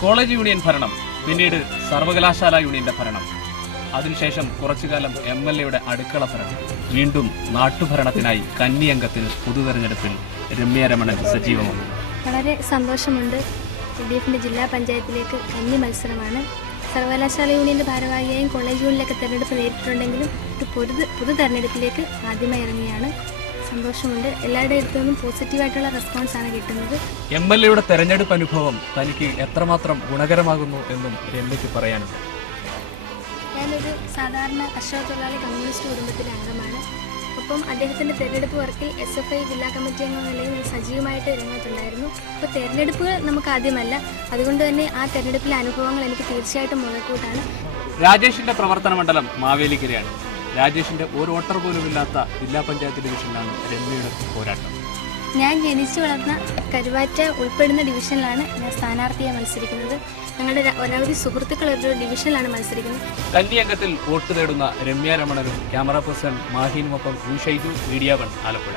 College union ഭരണം, പിന്നീട് സർവകലാശാല യൂണിയന്റെ ഭരണം, അതിനുശേഷം കുറച്ചുകാലം MLA-യുടെ അടുക്കള ഭരണം, വീണ്ടും നാട്ടുഭരണത്തിനായി കന്നിയംഗത്തിൽ പൊതുതെരഞ്ഞെടുപ്പിൽ രമ്യ രമണൻ സജീവമാണ്. വളരെ സന്തോഷമുണ്ട്. LDFന്റെ ജില്ലാ പഞ്ചായത്തിലേക്ക് കന്നി മത്സരമാണ്. സർവകലാശാല യൂണിയന്റെ ഭാരവാഹിയായും കോളേജ് യൂണിയനിലൊക്കെ തെരഞ്ഞെടുപ്പ് നേരിട്ടുണ്ടെങ്കിലും ഒരു പൊതു തെരഞ്ഞെടുപ്പിലേക്ക് ആദ്യമായി ഇറങ്ങിയാണ്. സന്തോഷമുണ്ട്. എല്ലാവരുടെ അടുത്തു നിന്നും പോസിറ്റീവായിട്ടുള്ള റെസ്പോൺസാണ് കിട്ടുന്നത്. MLA-യുടെ തെരഞ്ഞെടുപ്പ് അനുഭവം തനിക്ക് എത്രമാത്രം ഗുണകരമാകുന്നു എന്നും രമ്യയ്ക്ക് പറയാനുണ്ട്. ഞാനൊരു സാധാരണ കർഷക തൊഴിലാളി കമ്മ്യൂണിസ്റ്റ് കുടുംബത്തിലെ അംഗമാണ്. ഒപ്പം അദ്ദേഹത്തിൻ്റെ തെരഞ്ഞെടുപ്പ് വർക്കിൽ SFI ജില്ലാ കമ്മിറ്റി അംഗം നിലയിൽ സജീവമായിട്ട് രംഗത്തുണ്ടായിരുന്നു. അപ്പോൾ തെരഞ്ഞെടുപ്പുകൾ നമുക്ക് ആദ്യമല്ല, അതുകൊണ്ട് തന്നെ ആ തെരഞ്ഞെടുപ്പിലെ അനുഭവങ്ങൾ എനിക്ക് തീർച്ചയായിട്ടും മുതൽക്കൂട്ടാണ്. രാജേഷിന്റെ പ്രവർത്തന മണ്ഡലം മാവേലിക്കരയാണ്. രാജേഷിന്റെ ഒരു വോട്ടർ പോലുമില്ലാത്ത ജില്ലാ പഞ്ചായത്ത് ഡിവിഷനിലാണ് രമ്യയുടെ പോരാട്ടം. ഞാൻ ജനിച്ചു വളർന്ന കരുവാറ്റ ഉൾപ്പെടുന്ന ഡിവിഷനിലാണ് ഞാൻ സ്ഥാനാർത്ഥിയായി മത്സരിക്കുന്നത്. ഞങ്ങളുടെ ഒരവധി സുഹൃത്തുക്കൾ ഒരു ഡിവിഷനിലാണ് മത്സരിക്കുന്നത്. കന്നിയംഗത്തിൽ വോട്ട് തേടുന്ന രമ്യ രമണനും ക്യാമറ പേഴ്സൺ മാഹിനുമൊപ്പം ഷൈജു, മീഡിയ 1 ആലപ്പുഴ.